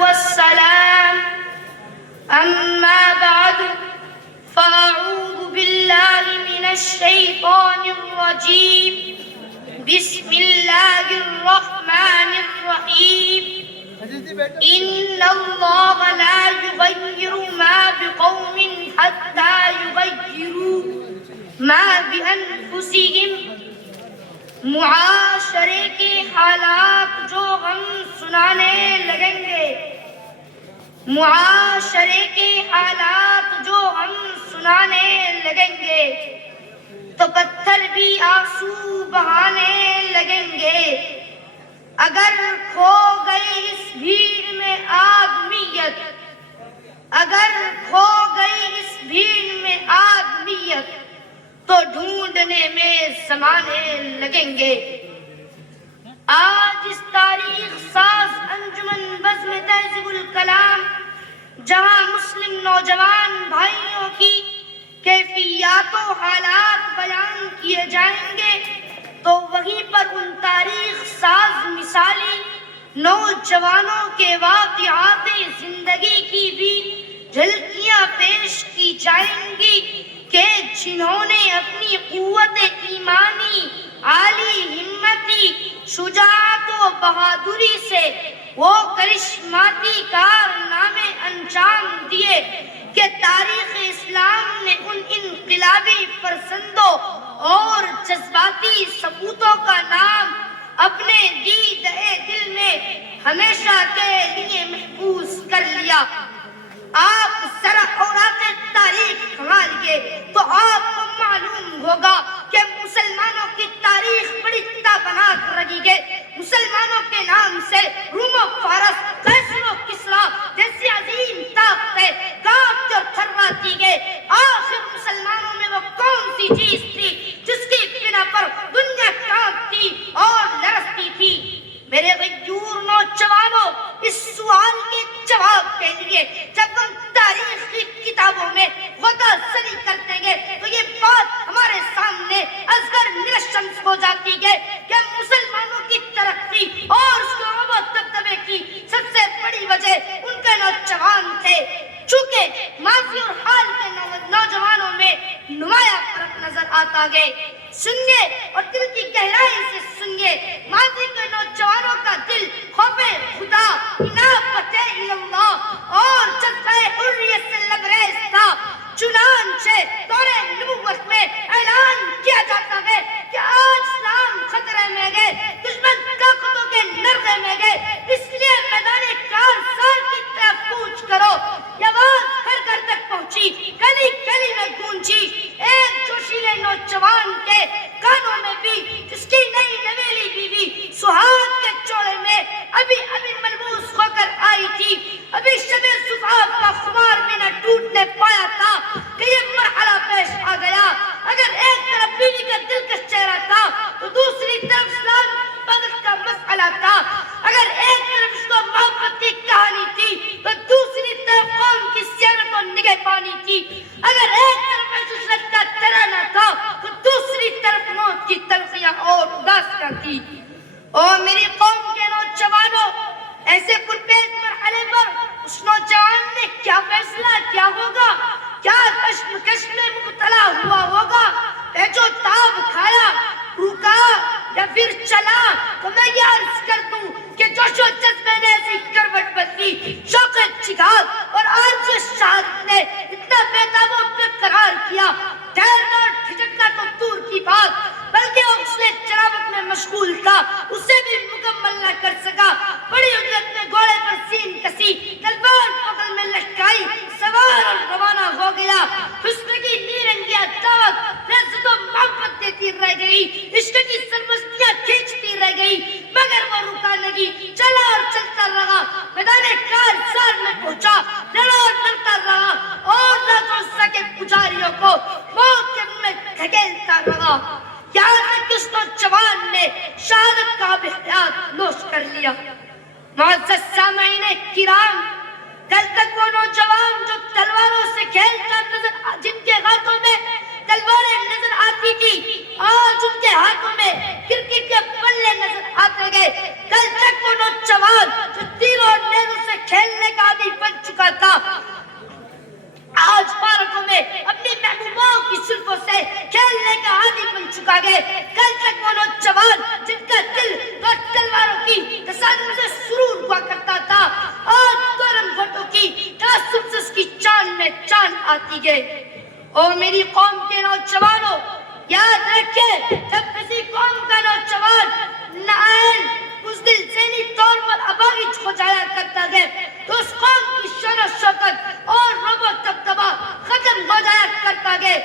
والسلام أما بعد فأعوذ بالله من الشيطان الرجيم بسم الله الرحمن الرحيم إن الله لا يغير ما بقوم حتى يغيروا ما بأنفسهم معاشرے کے حالات جو ہم سنانے لگیں گے، معاشرے کے حالات جو ہم سنانے لگیں گے تو پتھر بھی آنسو بہانے لگیں گے۔ اگر کھو گئی اس بھیڑ میں آدمیت، اگر کھو گئی اس بھیڑ میں آدمیت تو ڈھونڈنے میں زمانے لگیں گے۔ آج اس تاریخ ساز انجمن بزم تہذیب الکلام جہاں مسلم نوجوان بھائیوں کی کیفیات و حالات بیان کیے جائیں گے تو وہیں پر ان تاریخ ساز مثالی نوجوانوں کے واقعات زندگی کی بھی جھلکیاں پیش کی جائیں گی کہ جنہوں نے اپنی قوت ایمانی، عالی ہمتی، شجاعت و بہادری سے وہ کرشماتی کارنامے انجام دیے کہ تاریخ اسلام نے ان انقلابی فرزندوں اور جذباتی سپوتوں کا نام اپنے دیدۂ دل میں ہمیشہ کے لیے محفوظ کر لیا۔ آپ ذرا اوراق تاریخ کھنگالئے تو آپ کو معلوم ہوگا کہ مسلمانوں کی تاریخ بڑی تابناک رہی ہے۔ مسلمانوں کے نام سے روم و فارس، قیصر و کسریٰ جیسی عظیم طاقتیں کانپتی اور تھرواتی ہے۔ آخر مسلمانوں میں وہ کون سی چیز تھی جس کی بنا پر دنیا کانپتی اور لرزتی تھی؟ میرے غیور نوجوانوں، اس سوال کے جواب کے لیے جب ہم تاریخ کی کتابوں میں غوطہ زنی کرتے ہیں تو یہ بات ہمارے سامنے ازگر نرشمس ہو جاتی ہے کہ مسلمانوں کی ترقی اور شعب و دبدبے کی سب سے بڑی وجہ ان کے نوجوان تھے۔ چونکہ ماضی اور حال کے نوجوانوں میں نمایاں فرق نظر آتا ہے۔ سنیے اور دل کی گہرائی سے سنیے، ماضی کے نوجوانوں کا دل خوف خدا، انابت اللہ اور جذبہ حریت سے لبریز تھا۔ چنانچہ دور نبوت میں اعلان کیا جاتا ہے کہ آج اسلام خطرے میں ہے، دشمن طاقتوں کے نرغے میں ہے، اس لیے میدان کارزار کی طرف کوچ کرو۔ یہ آواز گھر گھر تک پہنچی، گلی گلی میں گونجی۔ ایک جوشیلے نوجوان کے کانوں میں بھی، جس کی نئی نویلی بیوی سہاگ کے چوڑے میں ابھی ملبوس ہو کر آئی تھی، ابھی شب زفاف کا خمار بھی نہ ٹوٹنے پایا تھا کہ یہ مرحلہ پیش آ گیا۔ اگر ایک طرف بیوی کا دلکش چہرہ تھا تو دوسری طرف اسلام کی عبادت کا مسئلہ تھا۔ اگر ایک طرف اس کو محبت کی کہانی تھی تو دوسری طرف قوم کی سیرت و نگہبانی تھی۔ اگر ایک طرف عشرت کا ترانہ تھا تو دوسری طرف موت کی تلخیاں اور اداسیاں تھی۔ اور میری قوم کے نوجوانوں، ایسے پرپیش مرحلے پر اس نوجوان نے کیا فیصلہ کیا ہوگا؟ کیا کشمکش میں مبتلا ہوا ہوگا؟ جو تاب کھایا، رکا یا پھر چلا؟ تو میں یہ عرض کر دوں کہ جوش و جذبے نے ایسی کروٹ بدلی، شوق جہاد اور آرزو شہادت نے اتنا بےتاب و بے قرار کیا، ٹھہر اور ٹھٹکنا تو دور کی بات، بلکہ وہ اس نے چراوت میں مشغول تھا، اسے بھی مکمل نہ کر سکا۔ بڑی اجرت میں گھوڑے پر سین کسی، تلوار بغل میں لٹکائی، سوار اور روانہ ہو گیا۔ حسن کی نیرنگیاں دعوت، عزت و محبت دیتی رہ گئی، عشق کی سرمستیاں کھینچتی رہ گئی، مگر وہ رکا نہیں، چلا اور چلتا رہا، میدان کارزار میں پہنچا، لڑا اور لڑتا رہا اور لات و عزا کے پجاریوں کو موت کے منہ میں دھکیلتا رہا، یہاں تک اس نوجوان نے شہادت کا آب حیات نوش کر لیا۔ معزز سامعین کرام، کل تک وہ نوجوان جو تلواروں سے کھیلتا نظر، جن کے ہاتھوں میں تلواریں نظر آتی تھی، آج ان کے ہاتھوں میں کرکٹ کے بلے نظر آتے گئے۔ کل تک وہ نوجوان جو تیروں اور نیزوں سے کھیل تھا، آج پارکوں میں اپنی محبوبوں کی زلفوں سے کھیلنے کا عادی بن چکا ہے۔ کل تک وہ نوجوان جن کا دل تو تلواروں کی تصادم سے سرور ہوا کرتا تھا، آج گرم فٹوں کی تعصب سے اس کی چاند میں چاند آتی ہے۔ او میری قوم کے نوجوانوں، یاد رکھے جب کسی قوم کا نوجوان نائل بزدل ذہنی طور پر اباغج ہو جایا کرتا ہے تو اس قوم کی شان و شوکت اور رب و دبدبہ ختم ہو جایا کرتا ہے۔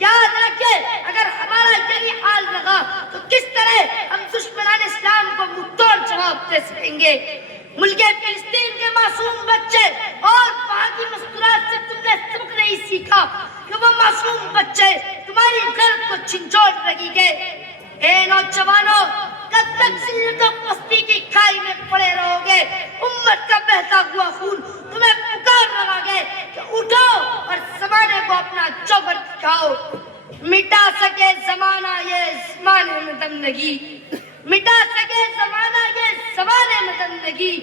یاد رکھے اگر ہمارا یہی حال رہا تو کس طرح ہم دشمنان اسلام کو منہ توڑ جواب دے سکیں گے۔ ملک فلسطین کے معصوم بچے اور وہاں کی مستورات سے تم نے سبق نہیں سیکھا کہ وہ معصوم بچے تمہاری غرب کو جھنجھوڑ رہی ہے۔ اے نوجوانوں، کب تک ذلت و پستی کی کھائی میں پڑے رہو گے؟ امت کا بہتا ہوا خون تمہیں پکار رہا ہے کہ اٹھو اور زمانے کو اپنا جوہر دکھاؤ۔ مٹا سکے زمانہ یہ زمانے میں دم نگی، مٹا سکے زمانہ یہ زمانے میں دم نگی،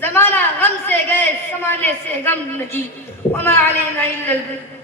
زمانہ غم سے گئے زمانے سے غم نگی، وما علینا الا البلاغ۔